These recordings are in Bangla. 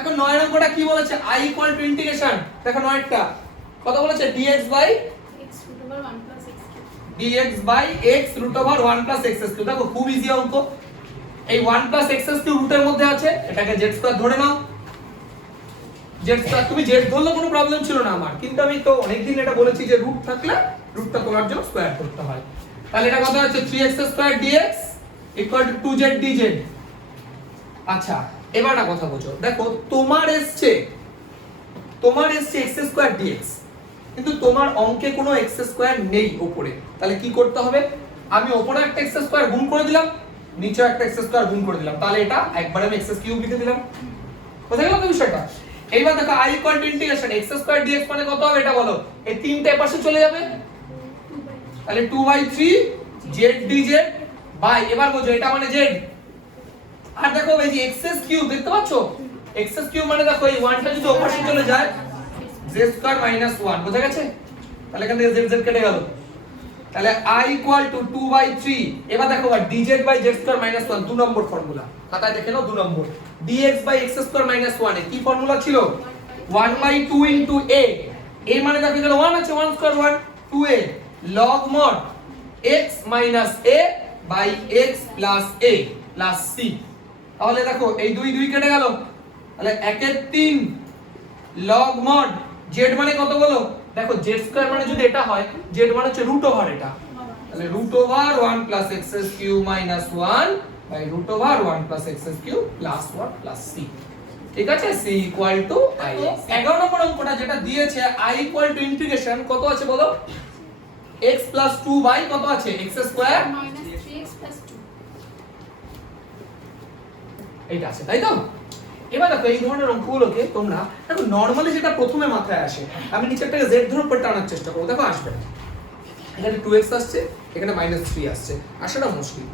এখন 9 অঙ্কটা কি বলেছে I ইকুয়াল টু ইন্টিগ্রেশন দেখো 9টা কত বলেছে dx by x root over 1 plus x cube dx by x root over 1 plus x cube দেখো খুব ইজি অঙ্ক এই 1 plus x cube রুটের মধ্যে আছে এটাকে z স্কয়ার ধরে নাও z স্কয়ার তুমি z ধরলে কোনো প্রবলেম ছিল না আমার কিন্তু আমি তো অনেকদিন এটা বলেছি যে রুট থাকলে রুটটা তোলার জন্য স্কয়ার করতে হয় তাহলে এটা কত হচ্ছে 3x square dx equal two 2z dz আচ্ছা এবার একটা কথা বুঝো দেখো তোমার এসছে x স্কয়ার dx কিন্তু তোমার অঙ্কে কোনো x স্কয়ার নেই উপরে তাহলে কি করতে হবে আমি উপরে একটা x স্কয়ার গুণ করে দিলাম নিচে একটা x স্কয়ার গুণ করে দিলাম তাহলে এটা একবারে আমি x কিউব লিখে দিলাম বুঝা গেল তো বিষয়টা এইবার দেখো I equal to integration x square dx মানে কত হবে এটা বলো এই তিনটা এর পাশে চলে যাবে তাহলে 2/3 z dz বাই এবার বুঝো এটা মানে z আর দেখো এই যে x কিউব দেখতে পাচ্ছো x কিউব মানে দেখো এই 1টা যদি ওপাশে চলে যায় z স্কয়ার মাইনাস 1 বুঝা গেছে তাহলে এখান থেকে z কেটে গেল তাহলে I ইকুয়াল টু 2/3 এবার দেখো dz by z square minus 1 2 number formula খাতায় দেখে নাও 2 number dx by x square minus 1 এ কি ফর্মুলা ছিল 1/2 ইনটু a a মানে দেখো এখানে 1 আছে 1 square 1 2a log mod x minus a by x plus a plus c তাহলে দেখো এই 2 2 কেটে গেল তাহলে 1 এর 3 log mod z মানে কত বলো দেখো z স্কয়ার মানে যদি এটা হয় z মানে হচ্ছে রুট ওভার এটা তাহলে root over 1 plus x cube minus 1 by root over 1 plus x cube plus 1 plus c ঠিক আছে c equal to i 11 number অঙ্কটা যেটা দিয়েছে i ইকুয়াল টু ইন্টিগ্রেশন কত আছে বলো x প্লাস 2 বাই কত আছে x square minus 3x plus 2 এইটা আছে তাই তো এবার দেখো এই ধরনের অঙ্কগুলোকে তোমরা দেখো নরমালি যেটা প্রথমে মাথায় আসে আমি নিচেরটাকে z ধরে উপর টানার চেষ্টা করব দেখো আসবে এখানে 2x আসছে এখানে -3 আসছে আসাটা মুশকিল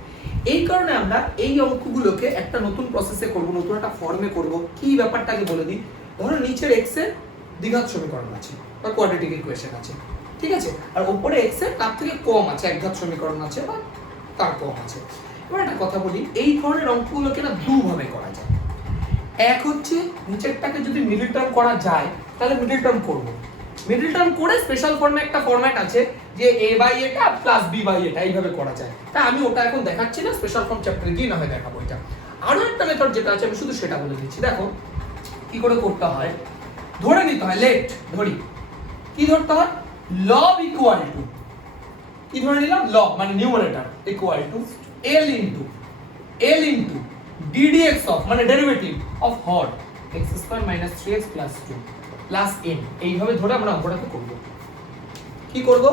এই কারণে আমরা এই অঙ্কগুলোকে একটা নতুন প্রসেসে করব নতুন একটা ফর্মে করব কি ব্যাপারটাকে বলে দিই ধরো নিচের x এর দ্বিঘাত সমীকরণ আছে বা কোয়াড্রেটিক ইকুয়েশন আছে ঠিক আছে আর উপরে x এর তার থেকে কম আছে একঘাত সমীকরণ আছে বা তার কম আছে এবার একটা কথা বলি এই ধরনের অঙ্কগুলোকে না দুভাবে করা যায় এক হচ্ছে নিচেরটাকে যদি মিডল টার্ম করা যায় তাহলে মিডল টার্ম করব মিডল টার্ম করে স্পেশাল ফর্মে একটা ফরম্যাট আছে যে a বাই এটা প্লাস b বাই এটা এইভাবে করা যায় তাই আমি ওটা এখন দেখাচ্ছি না স্পেশাল ফর্ম চ্যাপ্টারে গিয়ে না হয় দেখাবো এটা আরো একটা মেথড যেটা আছে আমি শুধু সেটা বলে দিচ্ছি দেখো কি করে করতে হয় ধরে নিতে হয় লেট ধরি কি ধরতে হয় লব ইকুয়াল টু কি ধরে নিলাম লব মানে numerator equal to l into ddx of মানে derivative of Har x square minus 3x plus 2 plus n এইভাবে ধরে আমরা অঙ্কটাকে করব কি করব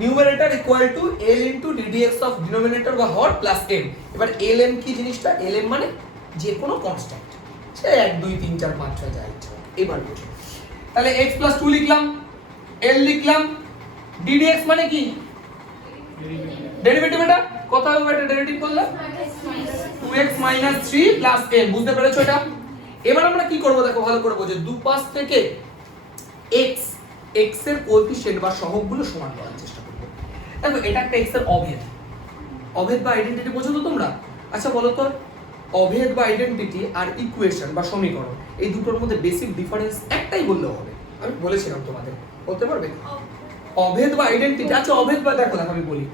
numerator equal to l into ddx of denominator বা হর প্লাস n এবার lm কি জিনিসটা lm মানে যে কোনো কনস্ট্যান্ট সে 1 2 3 4 5 6 যা ইচ্ছা এবার বুঝো তাহলে x প্লাস 2 লিখলাম l লিখলাম ddx মানে কি ডেরিভেটিভ এটা কত হবে এটা ডেরিভেটিভ করলে 2x 3 প্লাস n বুঝতে পেরেছো এটা এবার আমরা কি করব দেখো ভালো করে বোঝো দুই পাশ থেকে x এর কোএফিশিয়েন্ট বা সহগগুলো সমান করার চেষ্টা করব দেখো এটা একটা x এর অভেদ বা আইডেন্টিটি বোঝো তো তোমরা আচ্ছা বলো তো অভেদ বা আইডেন্টিটি আর ইকুয়েশন বা সমীকরণ এই দুটোর মধ্যে বেসিক ডিফারেন্স একটাই বললেও হবে আমি বলেছিলাম তোমাদের বলতে পারবে অভেদ বা আইডেন্টিটি আচ্ছা অভেদ বা দেখো আমি বলি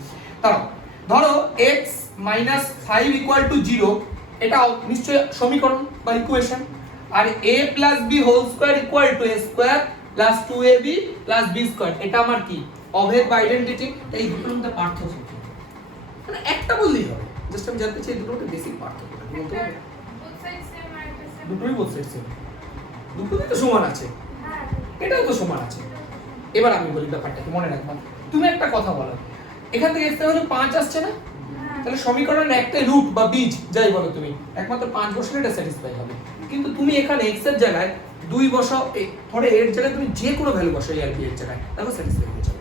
তাও ধরো x 5 ইকুয়াল টু 0 এটা নিশ্চয়ই সমীকরণ বা ইকুয়েশন আর a plus b whole square equal to a square plus 2ab plus b square এটা আমার কি অভেদ বা আইডেন্টিটি এই দুটোর মধ্যে পার্থক্য কি মানে একটা বললেই হবে জাস্ট আমি জানতে চাই এই দুটোর মধ্যে বেসিক পার্থক্য কি বলতে পারবে both sides same আর দুটোই both sides same দুটোই তো সমান আছে এটাও তো সমান আছে এবার আমি বলি ব্যাপারটা কি মনে রাখবা তুমি একটা কথা বলো এখান থেকে x হলো 5 আসছে না তাহলে সমীকরণের একটা রুট বা বীজ যাই বলো তুমি একমাত্র 5 বসালে এটা স্যাটিসফাই হবে কিন্তু তুমি এখানে x এর জায়গায় 2 বসাও ধরে এর জায়গায় তুমি যে কোনো ভ্যালু বসাই আর b এর জায়গায় দেখো স্যাটিসফাই হয়ে যাবে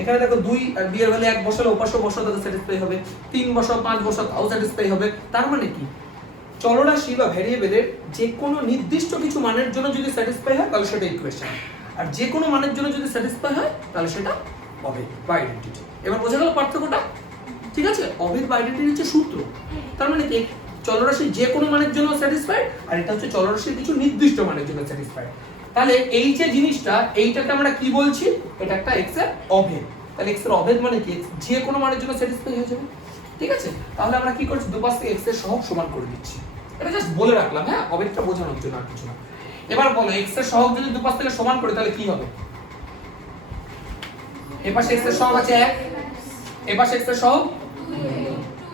এখানে দেখো 2 আর b এর ভ্যালু 1 বসালে ওপাশে বসাও তাহলে স্যাটিসফাই হবে 3 বসাও 5 বসাও তাও স্যাটিসফাই হবে তার মানে কি চলরাশি বা ভেরিয়েবলের যে কোনো নির্দিষ্ট কিছু মানের জন্য যদি স্যাটিসফাই হয় তাহলে সেটা ইকুয়েশন আর যে কোনো মানের জন্য যদি স্যাটিসফাই হয় তাহলে সেটা অভেদ বা আইডেন্টিটি এবার বোঝা গেল পার্থক্যটা ঠিক আছে অভেদ বা আইডেন্টিটি হচ্ছে সূত্র তার মানে কি চলরাশি যে কোনো মানের জন্য স্যাটিসফাই স্যাটিসফাইড আর এটা হচ্ছে চলরাশির কিছু নির্দিষ্ট মানের জন্য স্যাটিসফাইড। তাহলে এই যে জিনিসটা এইটাকে আমরা কি বলছি, এটা একটা x এর অভেদ। তাহলে x এর অভেদ মানে কি, যে কোনো মানের জন্য স্যাটিসফাই হয়ে যাবে। ঠিক আছে, তাহলে আমরা কি করছি, দুপাশ থেকে x এর সহগ সমান করে দিচ্ছি। এটা জাস্ট বলে রাখলাম, হ্যাঁ, অভেদটা বোঝানোর জন্য আর কিছু না। এবার বলো x এর সহগ যদি দুপাশ থেকে সমান করি তাহলে কি হবে? এই পাশে x এর সহগ আছে 1, এই পাশে x এর সহগ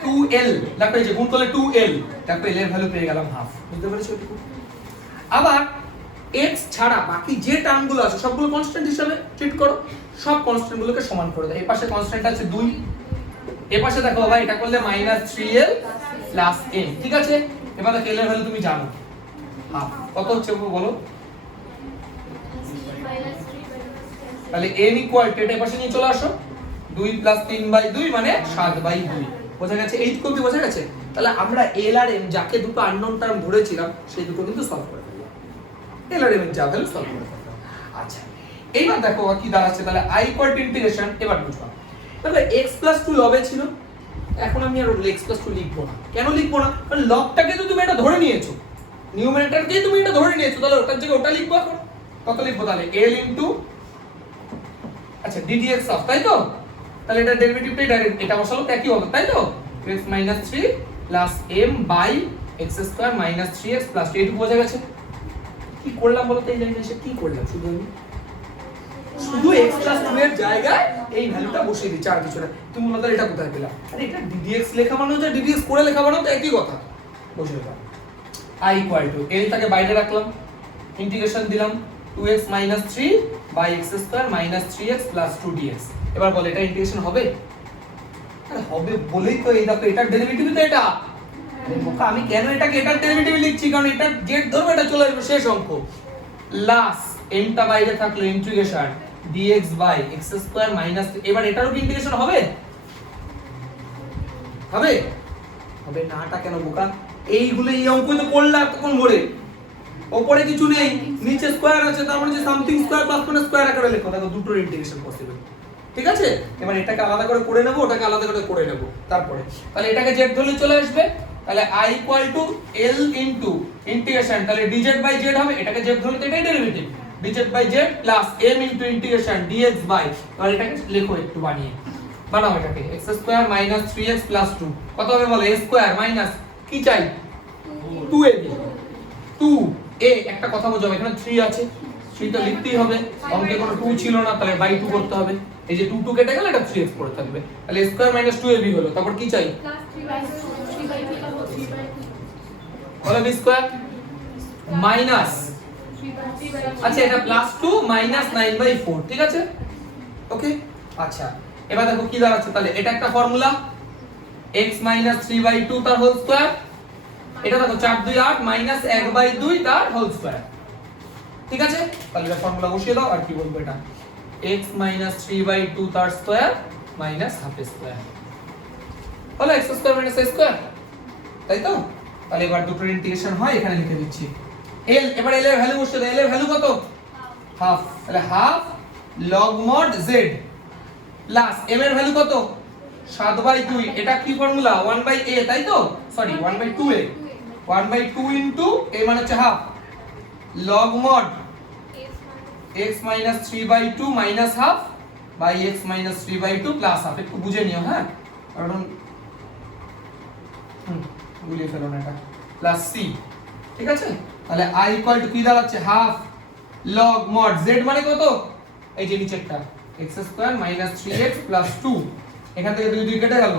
2l, দেখো এই যে গুণ করলে 2l, দেখো l এর ভ্যালু পেয়ে গেলাম হাফ। বুঝতে পেরেছো এটুকু? আবার x ছাড়া বাকি যে টার্মগুলো আছে সবগুলো কনস্ট্যান্ট হিসেবে ট্রিট করো, সব কনস্ট্যান্ট গুলোকে সমান করে দাও। এই পাশে কনস্ট্যান্ট আছে 2, এই পাশে দেখো ভাই এটা করলে -3l + n, ঠিক আছে। এবার দেখো l এর ভ্যালু তুমি জানো হাফ, কত হচ্ছে বলো? তাহলে n ইকুয়াল টু এটা পাশে নিয়ে চলে আসো, 2 + 3/2 মানে 7/2। বোঝা গেছে? এইটুকু কি বোঝা গেছে? তাহলে আমরা l আর m যাকে দুটো আননোন টার্ম ধরেছিলাম সেই দুটো কিন্তু সলভ করে ফেললাম। l আর m এর যা ভ্যালু সলভ করে ফেললাম। আচ্ছা, এইবার দেখো কি দাঁড়াচ্ছে, তাহলে i ইকুয়াল টু ইন্টিগ্রেশন, এবার বুঝবা। তাহলে x + 2 লবে ছিল, এখন আমি আর x + 2 লিখবো না। কেন লিখবো না? কারণ লবটাকে তো তুমি এটা ধরে নিয়েছো, নিউমারেটরকে তুমি এটা ধরে নিয়েছো, তাহলে ওটার জায়গায় ওটা লিখবো। এখন কত লিখবো তাহলে? l ইনটু, আচ্ছা, ddx অফ, তাই তো? তাহলে এটা ডেরিভেটিভটাই ডাইরেক্ট এটা বসালো একই হবে, তাই তো? x - 3 + m / x² - 3x + 2, এইটুকু বোঝা গেছে? কি করলাম বলো তো এই জিনিসটা কি করলাম? শুধু x + 2 এর জায়গায় এই ভ্যালুটা বসিয়ে দিচ্ছি, আর কিছু না। তুমি বলো তাহলে এটা কোথায় পেলা? আরে এটা ddx লেখা মানে যে ddx করে লেখা মানে তো একই কথা। বসিয়ে দাও i ইকুয়াল টু l টাকে বাইরে রাখলাম, ইন্টিগ্রেশন দিলাম 2x - 3 / x² - 3x + 2 dx। এবার বল এটা ইন্টিগ্রেশন হবে? আরে হবে বলেই তো এই দেখো এটার ডেরিভেটিভ তো এটা। আরে বোকা, আমি কেন এটাকে এটার ডেরিভেটিভ লিখছি? কারণ এটা z ধরবে, এটা চলে আসবে শেষ অঙ্ক। লাস m টা বাইরে থাকলো, ইন্টিগ্রেশন dx / x² - এবার এটারও কি ইন্টিগ্রেশন হবে? হবে? হবে নাটা কেন বোকা? এইগুলো এই অঙ্কই তো করলা তখন ভরে, উপরে কিছু নেই, নিচে স্কয়ার আছে, তার মানে যে সামথিং স্কয়ার প্লাস মানে স্কয়ার আকারে লেখো, দেখো দুটোর ইন্টিগ্রেশন পসিবল। ঠিক আছে, এবার এটাকে আলাদা করে নেব, ওটাকে আলাদা করে নেব, তারপরে তাহলে এটাকে z ধরলে চলে আসবে। তাহলে i equal to l into integration, তাহলে dz বাই z হবে, এটাকে z ধরলে তো এটাই derivative, dz by z plus m into integration dx by, তাহলে এটাকে লেখো একটু বানিয়ে, বানাও এটাকে x square minus 3x plus 2 কত হবে বলো? a স্কয়ার মাইনাস কি চাই? 2ab, 2a, একটা কথা বোঝো, এখানে 3 আছে, 3 তো লিখতেই হবে, অঙ্কে কোনো 2 ছিল না, তাহলে বাই 2 করতে হবে। এই যে 2 কেটে গেল, এটা 3x পড়ে থাকবে, তাহলে a স্কয়ার মাইনাস 2ab হলো। তারপর কি চাই? বলো b স্কয়ার মাইনাস, আচ্ছা এটা প্লাস 2 মাইনাস 9/4, ঠিক আছে, ওকে। আচ্ছা, এবার দেখো কি দাঁড়াচ্ছে, তাহলে এটা একটা ফর্মুলা x - 3/2 তার হোল স্কয়ার, এটা দেখো 4 2 8 মাইনাস 1/2 তার হোল স্কয়ার, ঠিক আছে। তাহলে এটা ফর্মুলা বসিয়ে দাও, আর কি বলবো, এটা x - 3/2 তার স্কয়ার মাইনাস হাফ স্কয়ার হলো x square minus a square, তাই তো? তাহলে এবার দুটোর ইন্টিগ্রেশন হয়, এখানে লিখে দিচ্ছি l। এবার l এর ভ্যালু বসিয়ে দাও, l এর ভ্যালু কত? হাফ, তাহলে half log mod z plus m এর ভ্যালু কত? 7/2, এটা কি ফর্মুলা? 1/a, তাই তো? সরি 1/2a, 1/2 ইনটু a মানে হচ্ছে half log mod x - 3/2 minus half by x - 3/2 plus half. একটু বুঝে নিও, হ্যাঁ, কারণ ভুলিয়ে ফেলো না, এটা প্লাস c, ঠিক আছে। তাহলে i ইকুয়াল টু কি দাঁড়াচ্ছে? হাফ log mod z মানে কত? এই যে নিচেরটা x square minus 3x plus 2, এখান থেকে 2 2 কেটে গেল,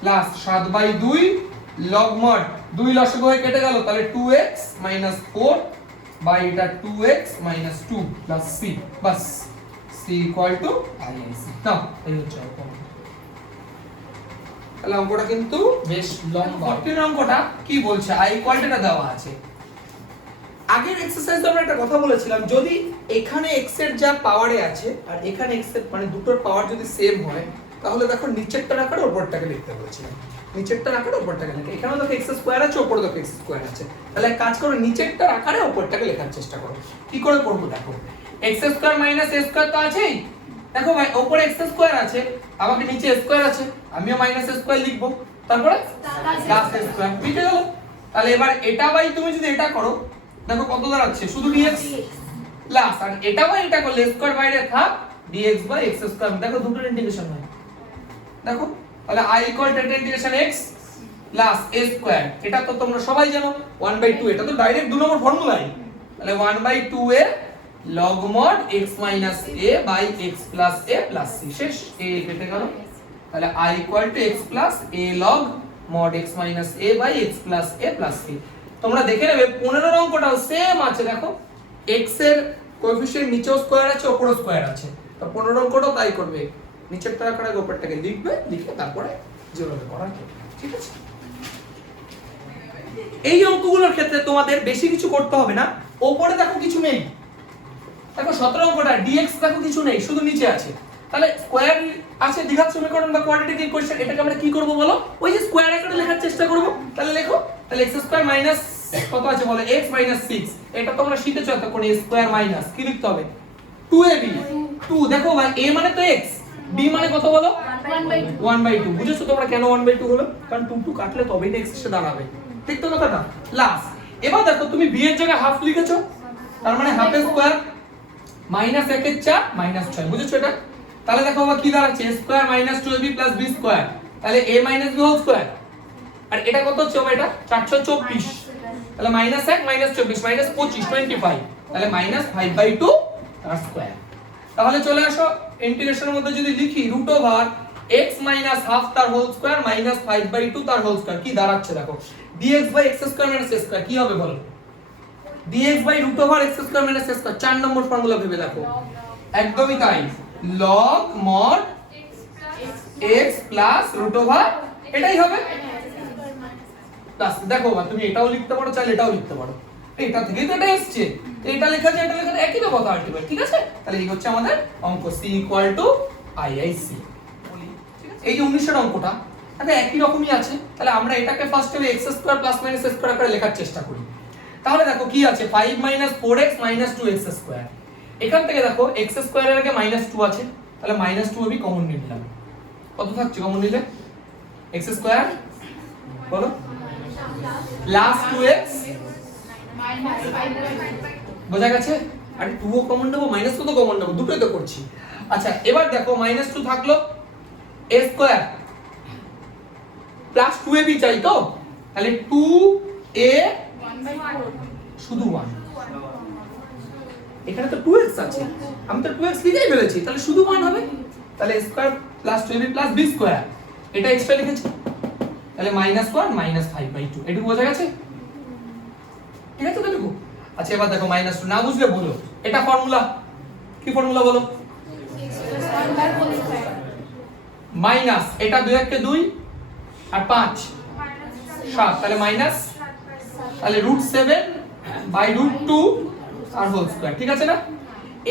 প্লাস 7/2 log mod 2 লসাগু হয়ে কেটে গেল, তাহলে 2x - 4 বাই এটা 2x - 2 প্লাস c, বাস c ইকুয়াল টু IC। নাও এই হচ্ছে অঙ্ক। তাহলে অঙ্কটা কিন্তু বেশ লম্বা। 14 অঙ্কটা কি বলছে? i ইকুয়াল টু দেওয়া আছে। আগের এক্সারসাইজে আমরা একটা কথা বলেছিলাম, যদি এখানে x এর যা পাওয়ারে আছে আর এখানে x এর মানে দুটোর পাওয়ার যদি সেম হয়, তাহলে দেখো নিচেরটার আকারে উপরটাকে লিখতে বলেছিলাম, নিচেরটার আকারে উপরটাকে লিখে, এখানেও দেখো x স্কয়ার আছে, উপরে দেখো x স্কয়ার আছে, তাহলে কাজ করো নিচেরটার আকারে উপরটাকে লেখার চেষ্টা করো। কি করে করব দেখো, x square minus a square তো আছেই, দেখো ভাই উপরে x স্কয়ার আছে, আমাকে নিচে a স্কয়ার আছে, আমিও মাইনাস a স্কয়ার লিখব, তারপরে প্লাস a স্কয়ার, মিটে গেল। তাহলে এবার এটা বাই তুমি যদি এটা করো দেখো কত দাঁড়াচ্ছে শুধু dx প্লাস আর এটা বাই এটা করলে স্কয়ার বাইরে থাক dx বাই x স্কয়ার দেখো দুটোর ইন্টিগ্রেশন হয় দেখো তাহলে i equal to integration x plus a square এটা তো তোমরা সবাই জানো 1/2 এটা তো ডাইরেক্ট দুই নম্বর ফর্মুলাই তাহলে 1/2 এ log mod x minus a by x plus a plus c শেষ a কেটে গেল তাহলে i equal two x plus a log mod x minus a by x plus a plus c তোমরা দেখে নেবে 15 এর অঙ্কটাও সেম আছে দেখো x এর কোএফিশিয়েন্ট নিচেও স্কয়ার আছে উপরেও স্কয়ার আছে তো 15 অঙ্কটাও তাই করবে নিচেরটা করে উপরটাকে লিখবে লিখে তারপরে যেভাবে করা ঠিক আছে এই অঙ্কগুলোর ক্ষেত্রে তোমাদের বেশি কিছু করতে হবে না উপরে দেখো কিছু নেই দেখো 17 অঙ্কটা dx দেখো কিছু নেই শুধু নিচে আছে তাহলে স্কয়ার আছে দ্বিঘাত সমীকরণ বা কোয়াড্রেটিক ইকুয়েশন এটাকে আমরা কি করব বলো ওই যে স্কয়ার আকারে লেখার চেষ্টা করব তাহলে লেখো তাহলে x স্কয়ার মাইনাস কত আছে বলো x মাইনাস 6 এটা তোমরা শিখেছো এতক্ষণ a স্কয়ার মাইনাস কি লিখতে হবে 2ab 2 দেখো ভাই a মানে তো x b মানে কত বলো 1/2 বুঝেছো তোমরা কেন 1/2 হলো কারণ 2 কাটলে তবেই x এসে দাঁড়াবে ঠিক তো কথাটা প্লাস এবার দেখো তুমি b এর জায়গায় হাফ লিখেছো তার মানে হাফ স্কয়ার মাইনাস 1 এর 4 মাইনাস 6 বুঝেছো এটা তাহলে দেখো বাবা কি দাঁড়াচ্ছে a square minus 2ab plus b square তাহলে a minus b whole square আর এটা কত হচ্ছে বাবা এটা 424 তাহলে মাইনাস 1 মাইনাস 24 মাইনাস 25 25 তাহলে মাইনাস 5/2 তার স্কয়ার তাহলে চলে আসো ইন্টিগ্রেশনের মধ্যে যদি লিখি root over x minus half তার হোল স্কয়ার মাইনাস 5/2 তার হোল স্কয়ার কি দাঁড়াচ্ছে দেখো dx by x square minus a square কি হবে বলো dx by root over x square minus a square 4 number formula ভেবে দেখো একদমই তাই log mod x plus root over এটাই হবে প্লাস দেখো বা তুমি এটাও লিখতে পারো চাইলে এটাও লিখতে পারো এটা থেকেই তো এটা এসেছে তো এটা লেখা যায় এটা লেখা একই তো কথা আলটিমেট ঠিক আছে তাহলে এই হচ্ছে আমাদের অঙ্ক c iic এই যে 19 এর অঙ্কটা তাহলে একই রকমই আছে তাহলে আমরা এটাকে ফার্স্টে x square plus minus a square করে লেখার চেষ্টা করি তাহলে দেখো কি আছে 5 4x 2x স্কয়ার এখান থেকে দেখো x স্কয়ার এর আগে -2 আছে তাহলে -2 আমি কমন নিলাম কত থাকছে কমন নিলে x স্কয়ার বলো প্লাস 2x বোঝা গেছে আর 2 ও কমন নেব মাইনাস তো কমন নেব দুটোই তো করছি আচ্ছা এবার দেখো -2 থাকলো a স্কয়ার প্লাস 2ab চাই তো তাহলে 2a শুধু 1 এখানে তো 2x আছে আমি তো 2x লিখেই ফেলেছি তাহলে শুধু 1 হবে তাহলে a square plus 2ab plus b square এটা এক্সট্রা লিখেছি তাহলে -1 5/2 এটুকু বোঝা গেছে ঠিক আছে তো এটুকু আচ্ছা এবার দেখো -2 না বুঝলে বলো এটা ফর্মুলা কি ফর্মুলা বলো মাইনাস এটা 2 1 কে 2 আর 5 7 তাহলে মাইনাস তাহলে √7/√2 আর হোল স্কয়ার ঠিক আছে না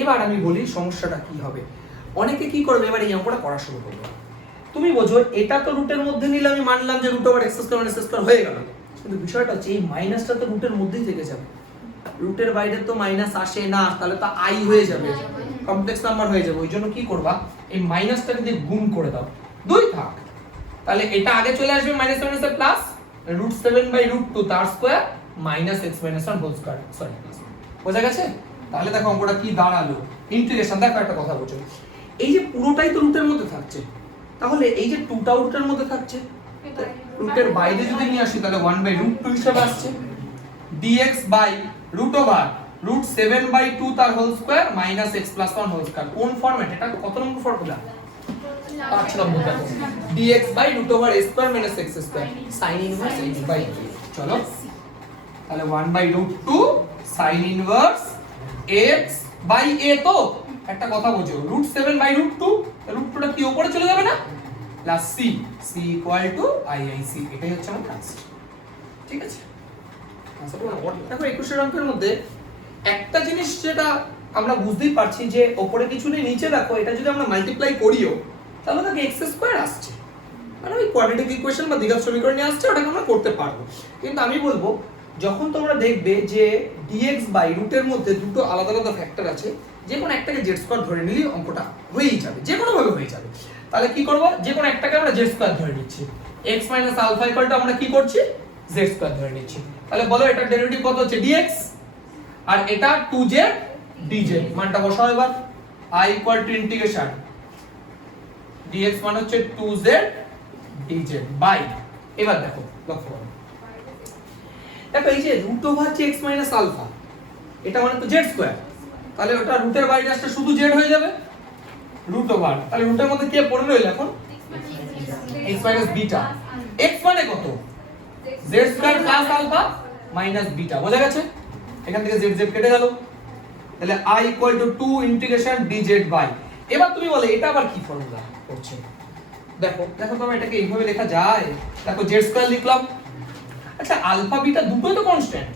এবার আমি বলি সমস্যাটা কি হবে অনেকে কি করবে এবার এই অঙ্কটা করা শুরু করবে তুমি বোঝো এটা তো রুটের মধ্যে নিলে আমি মানলাম যে root over x square minus s square হয়ে গেল কিন্তু বিষয়টা হচ্ছে এই মাইনাসটা তো রুটের মধ্যেই থেকে যাবে রুটের বাইরে তো মাইনাস আসে না তাহলে তো i হয়ে যাবে কমপ্লেক্স নাম্বার হয়ে যাবে ওইজন্য কি করবা এই মাইনাসটাকে দিয়ে গুণ করে দাও 2 থাক তাহলে এটা আগে চলে আসবে মাইনাস মাইনাসে প্লাস √7/√2 তার square minus x - 1 whole square sorry বোঝা গেছে তাহলে দেখো অঙ্কটা কি দাঁড়ালো ইন্টিগ্রেশন দেখো একটা কথা বুঝো এই যে পুরোটাই তো রুটের মধ্যে থাকছে তাহলে এই যে 2টা রুটের মধ্যে থাকছে রুটের বাইরে যদি নিয়ে আসি তাহলে 1/√2 হিসেবে আসছে dx বাই রুট ওভার √7/2 তার whole square minus x + 1 whole square কোন ফরম্যাট এটা কত নম্বর ফর্মুলা 5 নম্বর দেখো dx by √a square minus x square sin inverse a/a চলো তাহলে 1/√2 sin inverse x by a তো একটা কথা বোঝো √7/√2 √2টা কি উপরে চলে যাবে না প্লাস c c iic এটাই হচ্ছে আমার আনসার ঠিক আছে আনসার দেখো 21 অঙ্কের মধ্যে একটা জিনিস যেটা আমরা বুঝতেই পারছি যে উপরে কিছু নেই নিচে দেখো এটা যদি আমরা মাল্টিপ্লাই করিও তাহলে দেখো x স্কয়ার আসছে মানে ওই কোয়াড্রেটিক ইকুয়েশন বা দ্বিঘাত সমীকরণ নিয়ে আসছে ওটাকে আমরা করতে পারবো কিন্তু আমি বলবো যখন তোমরা দেখবে যে dx বাই রুটের মধ্যে দুটো আলাদা আলাদা ফ্যাক্টর আছে যে কোনো একটাকে z স্কয়ার ধরে নিলে অঙ্কটা হয়েই যাবে যে কোনো ভাবে হয়ে যাবে তাহলে কি করব যে কোনো একটাকে আমরা z স্কয়ার ধরে নিচ্ছি x - আলফা আমরা কি করছি z স্কয়ার ধরে নিচ্ছি তাহলে বলো এটা ডেরিভেটিভ কত হচ্ছে dx আর এটা 2z dz মানটা বসাও এবার I equal to integration dx মানে হচ্ছে 2z dz বাই এবার দেখো লক্ষ্য করো দেখো এই যে রুট ওভার যে x মাইনাস আলফা এটা মানে তো z স্কয়ার তাহলে ওটা রুটের বাইরে আসলে শুধু z হয়ে যাবে রুট ওভার তাহলে রুটের মধ্যে কে পড়ে রইল এখন x মাইনাস বিটা x মানে কত z square plus alpha minus beta বোঝা গেছে এখান থেকে z z কেটে গেল তাহলে I equal to 2 integration dz by এবার তুমি বলে এটা আবার কি ফর্মুলা করছে দেখো দেখো তো এটাকে এইভাবে লেখা যায় দেখো z স্কয়ার লিখলাম আচ্ছা আলফা বিটা দুটোই তো কনস্ট্যান্ট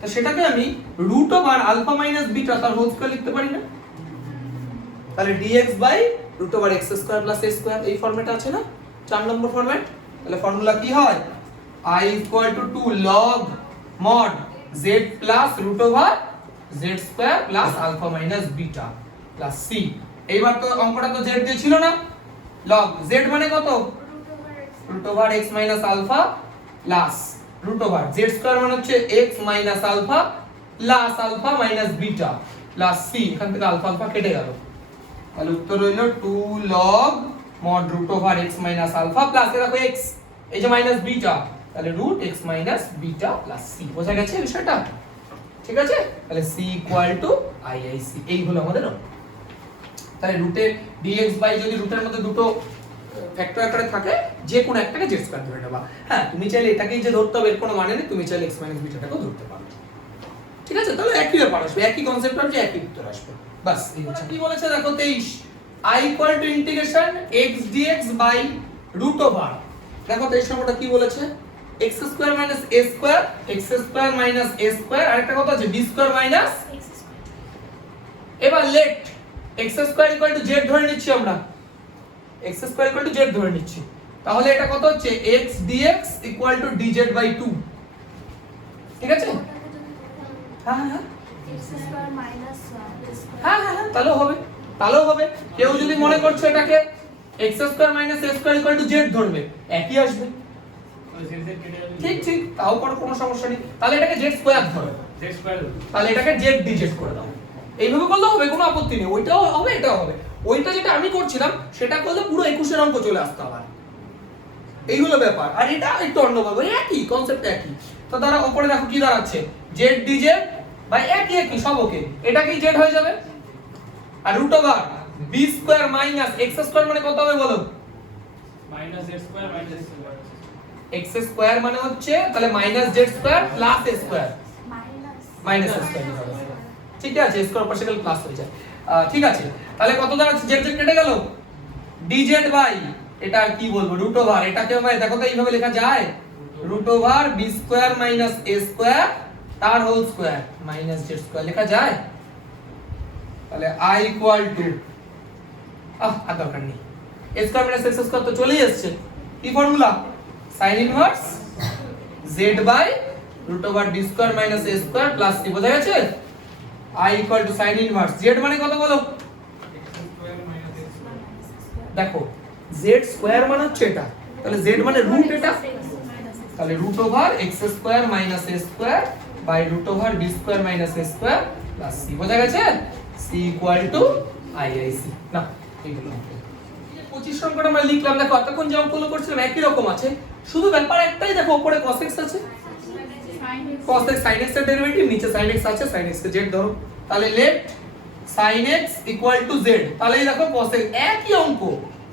তো সেটাকে আমি root over alpha minus beta তার হোল স্কয়ার লিখতে পারি না তাহলে dx by root over x square plus a square এই ফরম্যাটে আছে না 4 নম্বর ফরম্যাট তাহলে ফর্মুলা কি হয় I equal to 2 log mod z plus root over z square plus alpha minus beta plus c এইবার তো অঙ্কটা তো z দিয়ে ছিল না log z মানে কত root over x minus alpha plus root over z square মানে হচ্ছে x minus alpha plus alpha minus beta plus c এখান থেকে আলফা আলফা কেটে গেল তাহলে উত্তর হলো 2 log mod root over x minus alpha plus এ দেখো x এই যে মাইনাস বিটা তাহলে root x minus beta plus c বোঝা গেছে বিষয়টা ঠিক আছে তাহলে c equal to iic এই হলো আমাদের অঙ্ক তাহলে রুটে dx বাই যদি রুটের মধ্যে দুটো ফ্যাক্টর আকারে থাকে যে কোনো একটাকে z স্কয়ার ধরে নেবা হ্যাঁ তুমি চাইলে এটাকেই যে ধরতে হবে এর কোনো মানে নেই তুমি চাইলে x minus beta টাকেও ধরতে পারো ঠিক আছে তাহলে একই ব্যাপার আসবে একই কনসেপ্ট আসবে একই উত্তর আসবে বাস এই হচ্ছে কি বলেছে দেখো 23 I equal to integration x dx by root over দেখো 23 নম্বরটা কি বলেছে x square minus a square x square minus a square আরেকটা কথা আছে b স্কয়ার মাইনাস এবার let x square equal to z ধরে নিচ্ছি আমরা x square equal to z ধরে নিচ্ছি তাহলে এটা কত হচ্ছে x dx equal to dz by 2 ঠিক আছে হ্যাঁ হ্যাঁ x স্কয়ার মাইনাস হ্যাঁ হ্যাঁ তাহলেও হবে কেউ যদি মনে করছে এটাকে x square minus a square equal to z ধরবে একই আসবে ঠিক ঠিক তাও কোনো সমস্যা নেই তাহলে এটাকে z স্কয়ার ধরো তাহলে এটাকে z dz করে দাও এইভাবে করলে হবে কোনো আপত্তি নেই ওইটাও হবে এটাও হবে ওইটা যেটা আমি করছিলাম সেটা করলে পুরো 21 এর অঙ্ক চলে আসতো আবার এই হলো ব্যাপার আর এটা একটু অন্যভাবে একই কনসেপ্ট একই তো তারা উপরে দেখো কি দাঁড়াচ্ছে z dz বাই একই সব ওকে এটা কি z হয়ে যাবে আর root over b square minus x square মানে কত হবে বলো minus z square minus x square মানে হচ্ছে তাহলে minus z square plus a square minus a square ঠিক আছে স্কয়ার পাশে গেলে প্লাস হয়ে যায় ঠিক আছে তাহলে কত দাঁড়াচ্ছে z z কেটে গেল dz বাই এটা আর কি বলবো রুট ওভার এটাকে ভাই দেখো তো এইভাবে লেখা যায় root over b square minus a square তার whole square minus z square লেখা যায় তাহলে I ইকুয়াল টু আর দরকার নেই a square minus x square তো চলেই আসছে কি formula sin inverse z by root over b square minus a square plus c বোঝা গেছে I equal to sin inverse z মানে কত বলো দেখো z স্কয়ার মানে হচ্ছে এটা তাহলে z মানে রুট এটা তাহলে root over x square minus a square by root over b square minus a square plus c বোঝা গেছে c ইকুয়াল টু iic না এইগুলো 25 সংখ্যাটা আমরা লিখলাম দেখো এতক্ষণ যে অঙ্কগুলো করছিলাম একই রকম আছে শুধু ব্যাপার একটাই দেখো উপরে cos x আছে cos x sin x এর ডেরিভেটিভ নিচে sin x আছে sin x কে z ধরো তাহলে left sin x equal to z তাহলে এই দেখো cos x একই অঙ্ক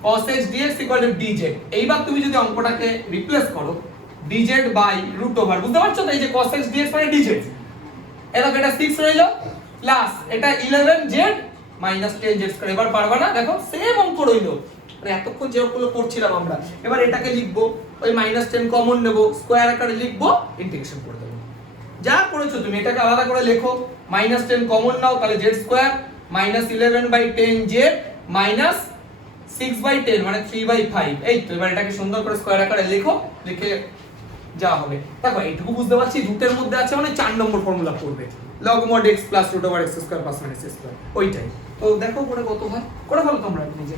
cos x dx equal to dz এইবার তুমি যদি অঙ্কটাকে রিপ্লেস করো dz বাই রুট ওভার বুঝতে পারছো তো এই যে cos x dx মানে dz এটা 6 রইলো প্লাস এটা 11z মাইনাস 10z স্কয়ার এবার পারবা না দেখো সেম অঙ্ক রইলো মানে এতক্ষণ যে অঙ্কগুলো করছিলাম আমরা এবার এটাকে লিখবো ওই -10 কমন নেব স্কয়ার আকারে লিখবো ইন্টিগ্রেশন করে দেব যা করেছো তুমি এটাকে আলাদা করে লেখো -10 কমন নাও তাহলে z স্কয়ার -11/10z মাইনাস 6/10 মানে 3/5 এই তো এবার এটাকে সুন্দর করে স্কয়ার আকারে লেখো লিখে যা হবে দেখো এইটুকু বুঝতে পারছি রুটের মধ্যে আছে মানে 4 নম্বর ফর্মুলা পড়বে log mod x plus root over x square plus minus a square ওইটাই তো দেখো পরে কত হয় করে ফেলো তোমরা নিজে